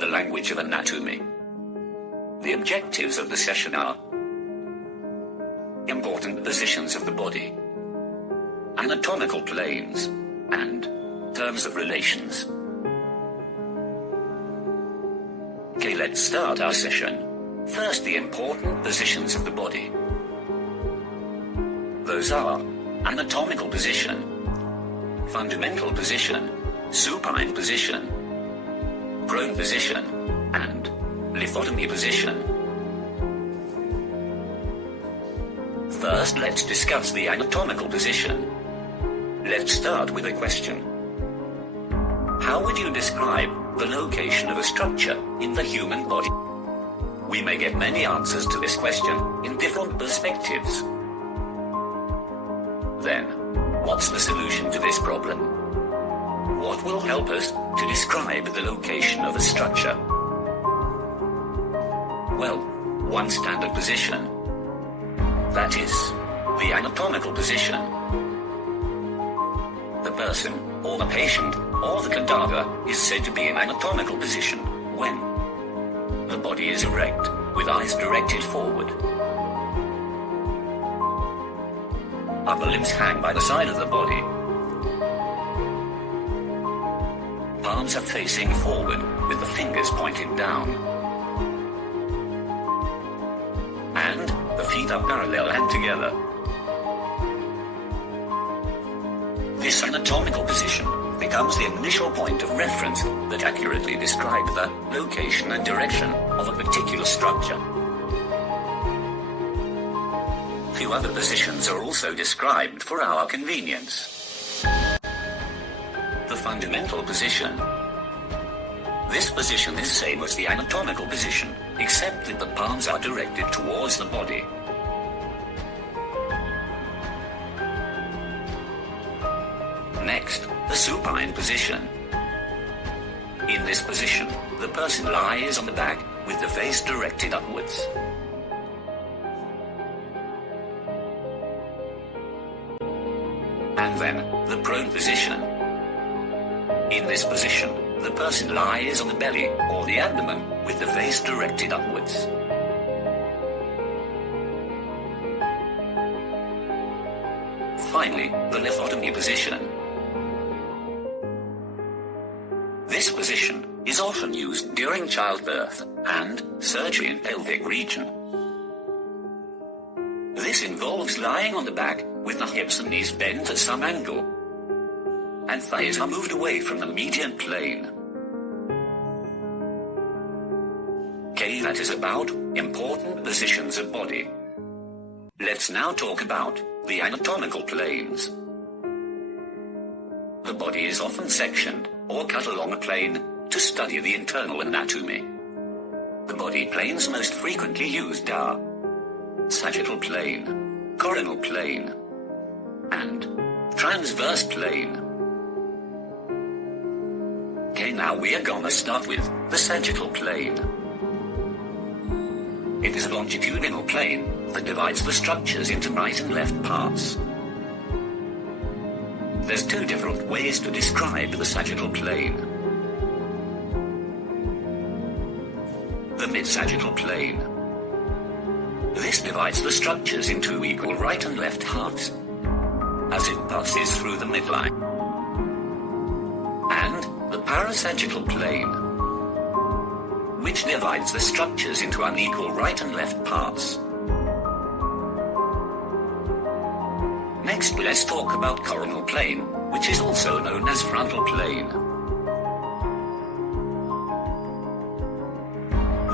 the language of anatomy. The objectives of the session are important positions of the body, anatomical planes, and terms of relations. Okay, let's start our session. First, the important positions of the body. Those are anatomical position, fundamental position, supine position, prone position, and lithotomy position. First, let's discuss the anatomical position. Let's start with a question. How would you describe the location of a structure in the human body? We may get many answers to this question in different perspectives. Then, what's the solution to this problem? What will help us to describe the location of a structure? Well, one standard position. That is, the anatomical position. The person, or the patient, or the cadaver is said to be in anatomical position when the body is erect, with eyes directed forward. Upper limbs hang by the side of the body. Palms are facing forward, with the fingers pointing down. And the feet are parallel and together. This anatomical position becomes the initial point of reference that accurately describes the location and direction of a particular structure. Few other positions are also described for our convenience. The fundamental position. This position is same as the anatomical position, except that the palms are directed towards the body. Next, the supine position. In this position, the person lies on the back, with the face directed upwards. And then, the prone position. In this position, the person lies on the belly, or the abdomen, with the face directed upwards. Finally, the lithotomy position. This position is often used during childbirth and surgery in pelvic region. This involves lying on the back with the hips and knees bent at some angle, and thighs are moved away from the median plane. Okay, that is about important positions of body. Let's now talk about the anatomical planes. The body is often sectioned or cut along a plane to study the internal anatomy. The body planes most frequently used are sagittal plane, coronal plane, and transverse plane. Okay, now we are gonna start with the sagittal plane. It is a longitudinal plane that divides the structures into right and left parts. There's two different ways to describe the sagittal plane. The mid-sagittal plane. This divides the structures into equal right and left halves, as it passes through the midline. And the parasagittal plane, which divides the structures into unequal right and left parts. Next, let's talk about coronal plane, which is also known as frontal plane.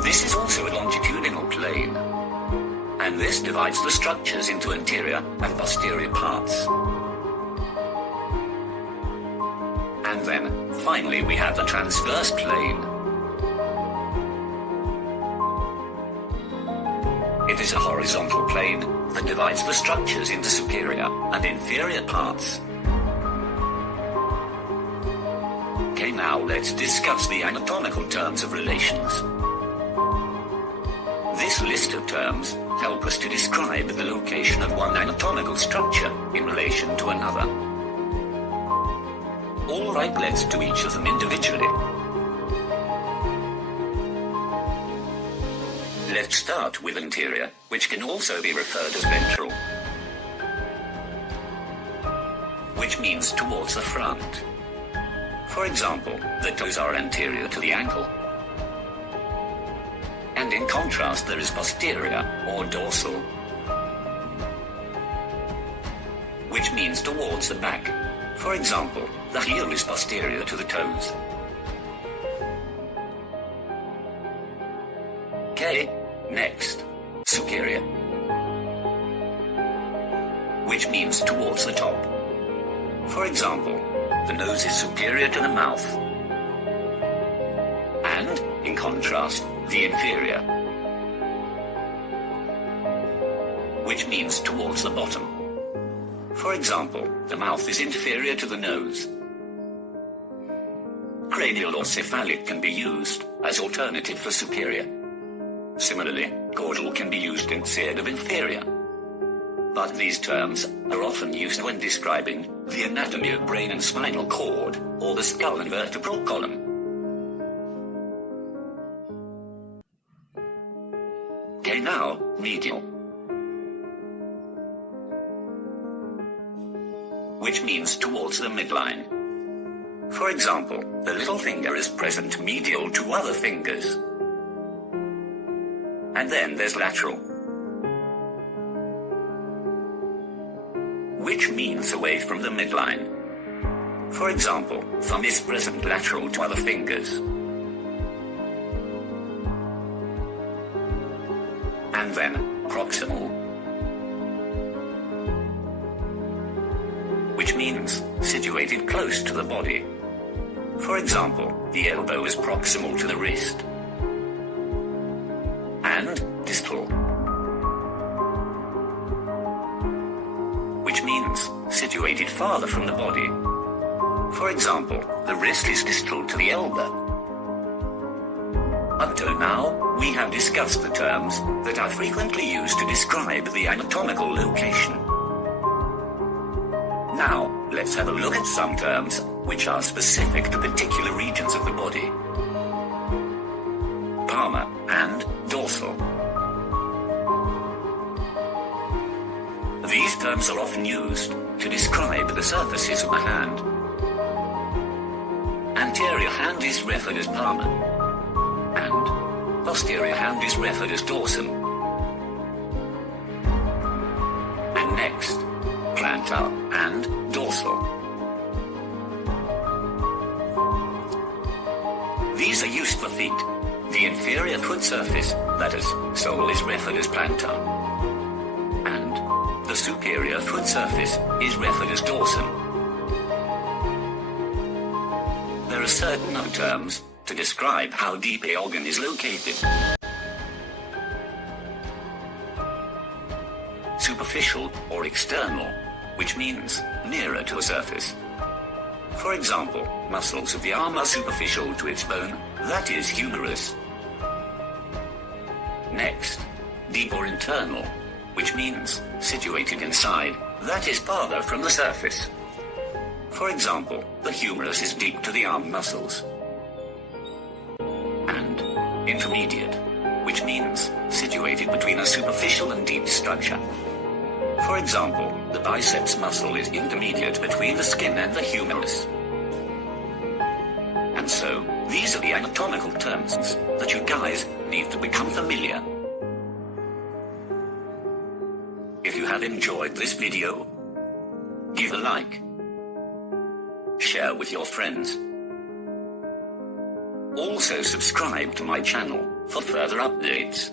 This is also a longitudinal plane, and this divides the structures into anterior and posterior parts. And then, finally, we have the transverse plane. It is a horizontal plane that divides the structures into superior and inferior parts. Okay, now let's discuss the anatomical terms of relations. This list of terms help us to describe the location of one anatomical structure in relation to another. Alright, let's do each of them individually. Let's start with anterior, which can also be referred as ventral, which means towards the front. For example, the toes are anterior to the ankle. And in contrast, there is posterior, or dorsal, which means towards the back. For example, the heel is posterior to the toes. Okay, next, superior, which means towards the top. For example, the nose is superior to the mouth. And, in contrast, the inferior, which means towards the bottom. For example, the mouth is inferior to the nose. Cranial or cephalic can be used as alternative for superior. Similarly, caudal can be used instead of inferior. But these terms are often used when describing the anatomy of brain and spinal cord, or the skull and vertebral column. Okay, now, medial, which means towards the midline. For example, the little finger is present medial to other fingers. And then there's lateral, which means away from the midline. For example, thumb is present lateral to other fingers. And then, proximal, which means situated close to the body. For example, the elbow is proximal to the wrist. And distal, which means situated farther from the body. For example, the wrist is distal to the elbow. Up to now, we have discussed the terms that are frequently used to describe the anatomical location. Now, let's have a look at some terms which are specific to particular regions of the body. Palmar and dorsal. These terms are often used to describe the surfaces of the hand. Anterior hand is referred as palmar, and posterior hand is referred as dorsum. And next, plantar and dorsal. These are used for feet. The inferior foot surface, that is, sole, is referred as plantar, and the superior foot surface is referred as dorsum. There are certain other terms to describe how deep a organ is located. Superficial or external, which means nearer to a surface. For example, muscles of the arm are superficial to its bone, that is humerus. Next, deep or internal, which means situated inside, that is farther from the surface. For example, the humerus is deep to the arm muscles. And intermediate, which means situated between a superficial and deep structure. For example, the biceps muscle is intermediate between the skin and the humerus. And so, these are the anatomical terms that you guys need to become familiar. If you have enjoyed this video, give a like, share with your friends. Also subscribe to my channel for further updates.